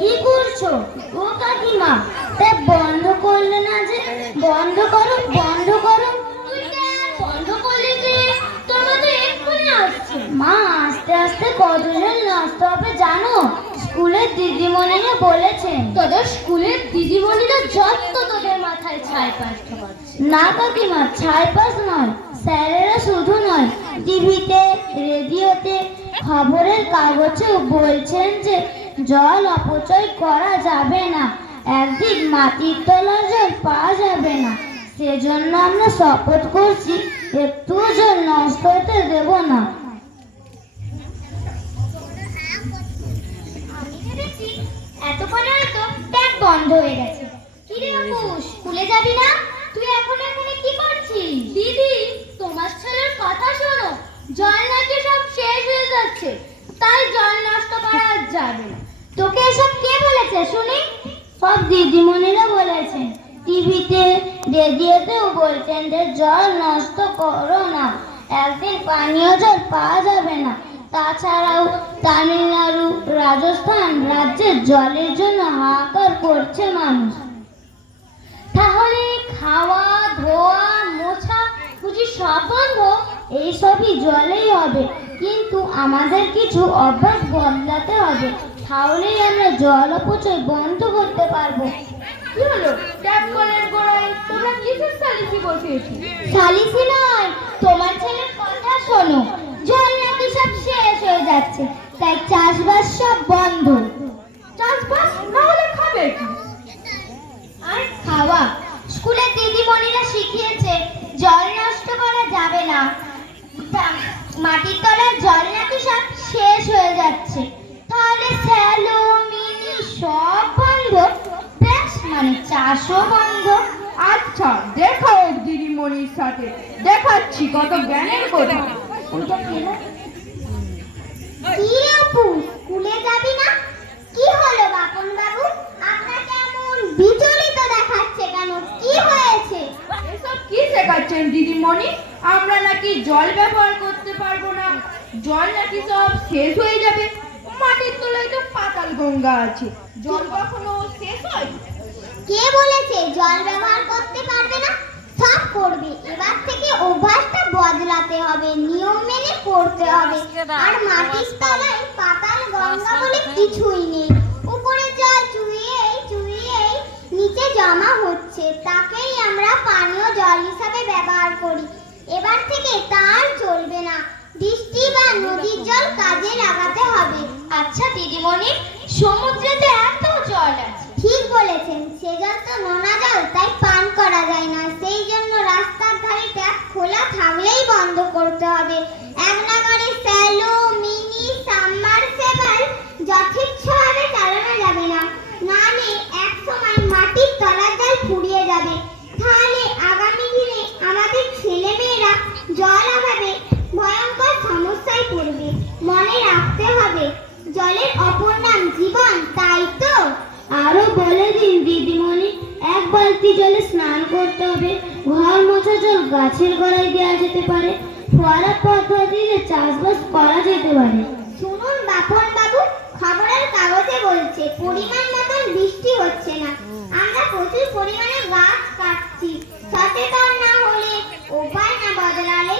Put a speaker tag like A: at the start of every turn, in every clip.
A: কি করছ? ও কাকিমা, তা বন্ধ করলে না যে? বন্ধ করো বন্ধ করো। বন্ধ করলি যে? তোমরা এক্ষুনি আসছে। মা, আস্তে আস্তে কতজন নষ্ট হবে জানো? স্কুলের দিদিমণিরা বলেছেন, তোদের স্কুলের দিদিমণিরা যত তোদের মাথায় ছাই পাস না কাকিমা, ছাই পাস নয়, স্যারেরা শুধু নয়, টিভিতে, রেডিওতে খবরের কাগজেও বলছেন যে জল অপচয় করা যাবে না। একদিক মাটির তলার জল পাওয়া যাবে না। সেজন্য আমরা শপথ করছি একটু জল নষ্ট হতে দেব না। এতক্ষণে হয়তো ট্যাপ বন্ধ হয়ে গেছে। কি রে বাবু স্কুলে যাবি না? তুই এখন এখানে কি করছিস? দিদি তোমার ছেলের কথা শোনো। জল নাকি সব শেষ হয়ে যাচ্ছে। তাই জল নষ্ট করা যাবে তোকে এসব কে বলেছে শুনি? সব দিদিমণিরা বলেছেন। টিভিতে, রেডিওতেও বলছেন যে, জল নষ্ট করো না। একদিন পানীয় জল পাওয়া যাবে না। তাছাড়াও তামিলনাড়ু, রাজস্থান রাজ্যের জলের জন্য হাহাকার করছে মানুষ। তাহলে খাওয়া, ধোয়া, মোছা, বুঝি সব বন্ধ? এইসবই জলেই হবে। কিন্তু আমাদের কিছু অভ্যাস বদলাতে হবে। তাহলেই আমরা জল অপচয় বন্ধ করতে পারব।
B: কি হলো? ট্যাপ কলের গোড়ায় তোমরা কিসের সালিসি
A: নয় তোমার ছেলের কথা শোনো। জল নাকি সব শেষ হয়ে যাচ্ছে তাই চাষবাস সব বন্ধ।
B: চাষবাস? না হলে খাবে কি?
A: আর খাওয়া? স্কুলের দিদিমণিরা শিখিয়েছে জল নষ্ট করা যাবে না। মাটির তলার জল নাকি সব শেষ হয়ে যাচ্ছে? তাহলে স্যালো মিনি সব বন্ধ। ব্যাস মানে চাষও বন্ধ।
B: আচ্ছা দেখাও দিদিমণির সাথে। দেখাচ্ছি কত জ্ঞানের কথা।
A: ওইটা ফেলো। কি আপু স্কুলে যাবি না? কি হলো বাপন বাবু আপনাকে এমন বিচলিত দেখাচ্ছে কেন? কি হয়েছে?
B: এসব কি শেখাচ্ছেন দিদিমণি? আমরা নাকি জল ব্যবহার করতে পারব না। জল নাকি সব শেষ হয়ে যাবে। মাটির তলায় তো পাতাল গঙ্গা আছে। জল কখনো শেষ হয়?
A: কে বলেছে জল ব্যবহার করতে পারবে না? সব করবে। এবার থেকে অভ্যাসটা বদলাতে হবে নিয়ম মেনে করতে হবে। আর মাটির তলায় পাতাল গঙ্গা বলে কিছুই নেই। উপরে জল চুইয়েই চুইয়েই নিচে জমা হচ্ছে। তাকেই আমরা পানীয় জল হিসাবে ব্যবহার করি। এবার থেকে তার চলবে না। বৃষ্টি বা নদীর জল কাজে লাগাতে হবে। আচ্ছা দিদিমণি সমুদ্রেতে এত জল আছে। ঠিক বলেছেন সে জল তো নোনা জল তাই পান করা যায় না। সেই জন্য রাস্তার ধারে ট্যাপ খোলা থাকলেই বন্ধ করতে হবে এক নাগারে স্যালো মিনি সাবমার্সেবল যথেচ্ছভাবে চালানো যাবে না নালে এক সময় মাটির তলার জল ফুরিয়ে যাবে তাহলে আগামী দিনে আমাদের ছেলেমেয়েরা জল অভাবে ভয়ঙ্কর সমস্যায় পড়বে মনে রাখতে হবে জলের অপর নাম জীবন তাই তো আরও বলে দিন দিদিমণি এক বালতি জলে স্নান করতে হবে। ঘর মোছা জল গাছের গোড়ায় দেওয়া যেতে পারে। ফোয়ারা পদ্ধতিতে চাষবাস করা যেতে পারে। শুনুন বাপন বাবু, খবরের কাগজে বলছে, পরিমাণ মতন বৃষ্টি হচ্ছে না। আমরা প্রচুর পরিমাণে গাছ কাটছি। সচেতন না হলে উপায় না বদলালে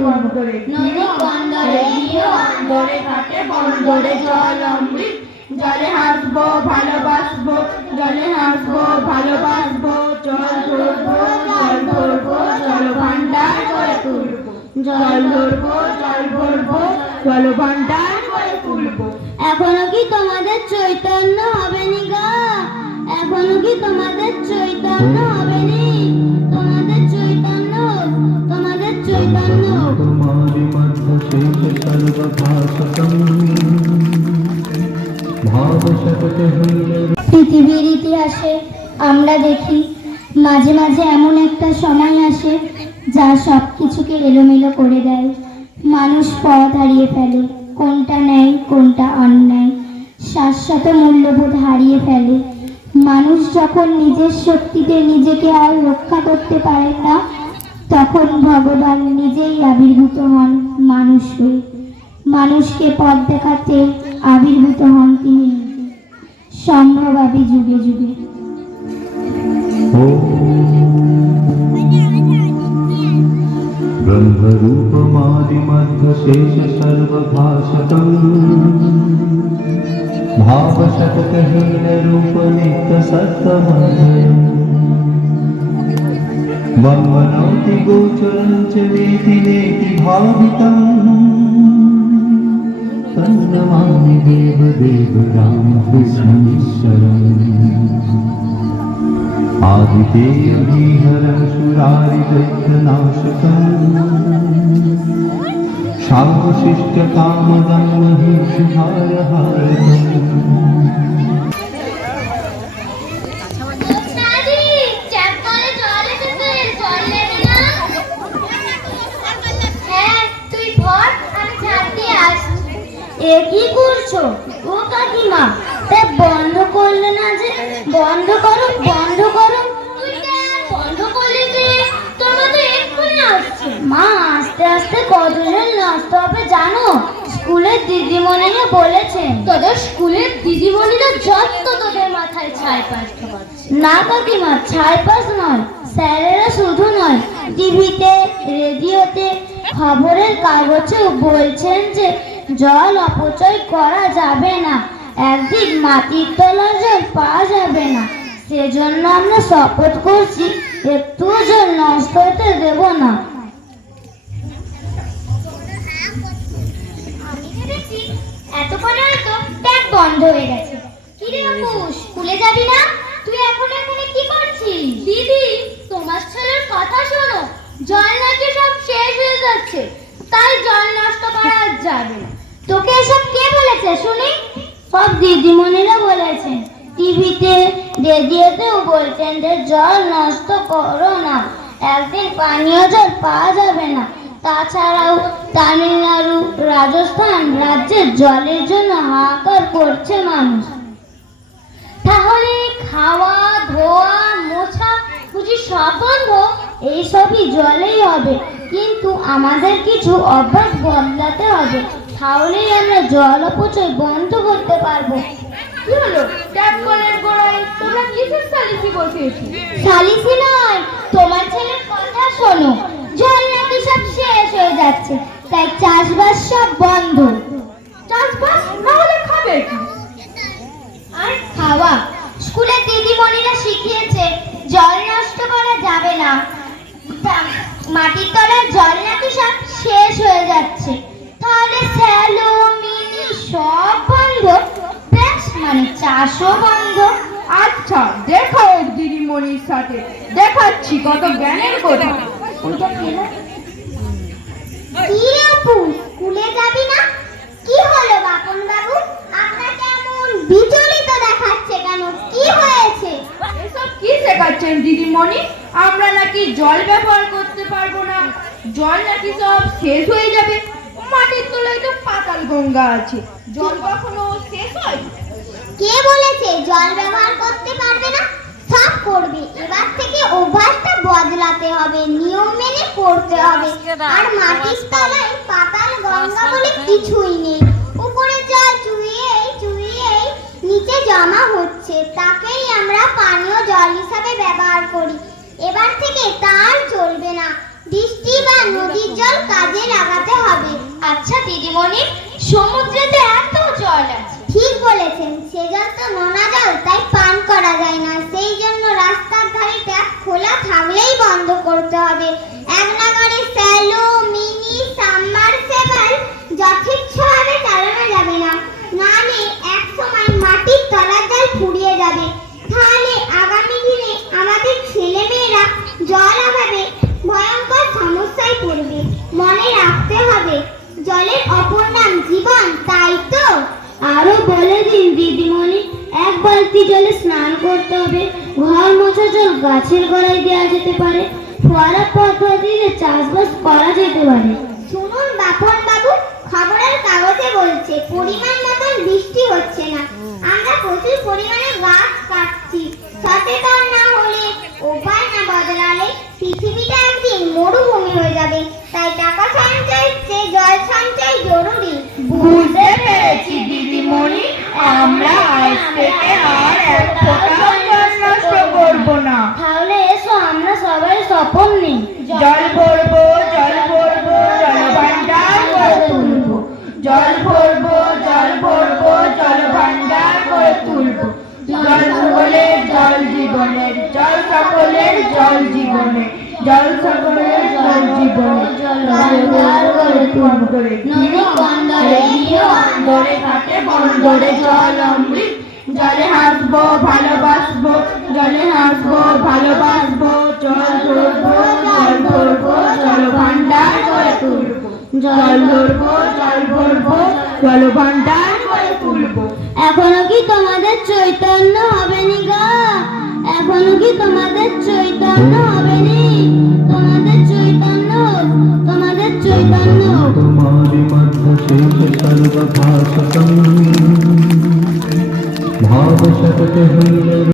B: করে
A: নদী
B: জল জলে হাসবো ভালোবাসবো জলে হাসবো ভালোবাসবো জল ধরবো জল ভরবো জল ভান্ডার করে তুলবো জল ধরবো জল ভরবো জল ভান্ডার করে তুলবো
A: এখনও কি তোমাদের চৈতন্য হবে নি গা? এখনও কি তোমাদের চৈতন্য হবে নি পৃথিবীর ইতিহাসে আমরা দেখি, মাঝে মাঝে এমন একটা সময় আসে যা সব কিছুকে এলোমেলো করে দেয়। মানুষ পথ হারিয়ে ফেলে, কোনটা ন্যায় কোনটা অন্যায়। শাশ্বত মূল্যবোধ হারিয়ে ফেলে। মানুষ যখন নিজের শক্তিতে নিজেকে আর রক্ষা করতে পারে না, তখন ভগবান নিজেই আবির্ভূত হন মানুষ হয়ে। মানুষকে পথ দেখাতে আবির্ভূত হন তিনি নিজে সম্ভবাবী যুগে যুগে
C: ब्रह्मरूपमादिमध्यशेष सर्वभाषकम् भावशतकहीनरूपनित्यसत्त्वमन्वयम् वन्वनौति गोचरं च वेति नेति भावितम् तन्नमामि देवदेव रामकृष्णीश्वरम् आदितेयमीहरं सुरारिदैत्यनाशकम् शावशिष्टकामदं महिषिहारहारकम्
A: এ কি করছ? ও কাকিমা, তা বন্ধ করলে না যে? বন্ধ করো বন্ধ করো। বন্ধ করলি যে মা, আস্তে আস্তে কতজন নষ্ট হবে জানো? স্কুলের দিদিমণিরা বলেছেন, তোদের স্কুলের দিদিমণিরা যত তোদের মাথায় ছাই পাস না কাকিমা ছাই পাস নয়, স্যারেরা শুধু নয়, টিভিতে, রেডিওতে খবরের কাগজেও বলছেন যে জল অপচয় করা যাবে না। একদিন মাটির তলার জল পাওয়া যাবে না। সেজন্য আমরা শপথ করছি, একটু জল নষ্ট হতে দেব না। এতক্ষণে হয়তো ট্যাপ বন্ধ হয়ে গেছে। কি রে বাবু, স্কুলে যাবি না? তুই এখন এখানে কি করছিস? দিদি, তোমার ছেলের কথা শোনো। জল নাকি সব শেষ হয়ে যাচ্ছে। তাই জল নষ্ট করা যাবে না। তোকে এসব কে বলেছে, শুনি? সব দিদিমণিরা বলেছেন টিভিতে, রেডিওতেও বলছেন যে, জল নষ্ট করো না। একদিন পানীয় জল পাওয়া যাবে না। তাছাড়াও তামিলনাড়ু, রাজস্থান রাজ্যে জলের জন্য হাহাকার করছে মানুষ। তাহলে খাওয়া, ধোয়া, মোছা, বুঝি সব বন্ধ? এইসবই জলেই হবে। কিন্তু আমাদের কিছু অভ্যাস বদলাতে হবে। তাহলেই আমরা জল অপচয় বন্ধ করতে পারব।
B: কি হলো? ট্যাপ গোড়ায় তোমরা কিসের সালিসি বসেছি
A: সালিসি নয়, তোমার ছেলের কথা শোনো। জল নাকি সব শেষ হয়ে যাচ্ছে, তাই চাষবাস সব বন্ধ।
B: চাষবাস? নাহলে খাবে
A: আর খাওয়া? স্কুলের দিদিমণিরা শিখিয়েছে, জল নষ্ট করা যাবে না। মাটির তলার জল নাকি সব শেষ হয়ে যাচ্ছে। তাহলে স্যালো মিনি সব বন্ধ। ব্যাস মানে চাষও বন্ধ।
B: আচ্ছা দেখা দিদিমণির সাথে। দেখাচ্ছি কত জ্ঞানের কথা।
A: ওইটা কি আপু স্কুলে যাবি না? কি হলো বাপন বাবু আপনাকে এমন বিচলিত দেখাচ্ছে কেন? কি হয়েছে?
B: এসব কি শেখাচ্ছেন দিদিমণি? আমরা নাকি জল ব্যবহার করতে পারব না। জল নাকি সব শেষ হয়ে যাবে। মাটির তলায় তো পাতাল গঙ্গা আছে। জল কখনো শেষ হয়?
A: কে বলেছে? জল ব্যবহার করতে পারবে না? সব করবে। এবার থেকে অভ্যাসটা বদলাতে হবে নিয়ম মেনে করতে হবে। আর মাটির তলায় পাতাল গঙ্গা বলে কিছুই নেই। উপরে জল চুইয়েই চুইয়েই নিচে জমা হচ্ছে। তাকেই আমরা পানীয় জল হিসাবে ব্যবহার করি। এবার থেকে তার চলবে না। বৃষ্টি বা নদীর জল কাজে লাগাতে হবে। আচ্ছা দিদিমণি, সমুদ্রেতে এত জল আছে। ঠিক বলেছেন, সে জল তো নোনা জল, তাই পান করা যায় না। সেই জন্য রাস্তার ধারে ট্যাপ খোলা থাকলেই বন্ধ করতে হবে। এক নাগরে স্যালো, মিনি, সাবমার্সেবল যথেচ্ছভাবে চালানো যাবে গোড়ায় দেওয়া যেতে পারে? ফোয়ারা পদ্ধতিতে চাষবাস করা যেতে পারে।
D: শুনুন বাপন বাবু, খবরের কাগজে বলছে, পরিমাণ মতন বৃষ্টি হচ্ছে না। আমরা প্রচুর পরিমাণে গাছ কাটছি। সচেতন না হলে উপায় না বদলালে পৃথিবীটা একদিন মরুভূমি হয়ে যাবে। তাই টাকা সঞ্চয় চেয়ে জল সঞ্চয় জরুরি।
B: সকলের জল জীবনে, জল সকলের জল জীবনে, জল জল জলে জলে জল ভান্ডার করে জল ধরবো, জল জল ভান্ডার করে
A: এখনও কি তোমাদের চৈতন্য হবেনি গা? এখনও কি তোমাদের চৈতন্য তোমাদের চৈতন্য। তোমাদের
C: ভাবশততে হই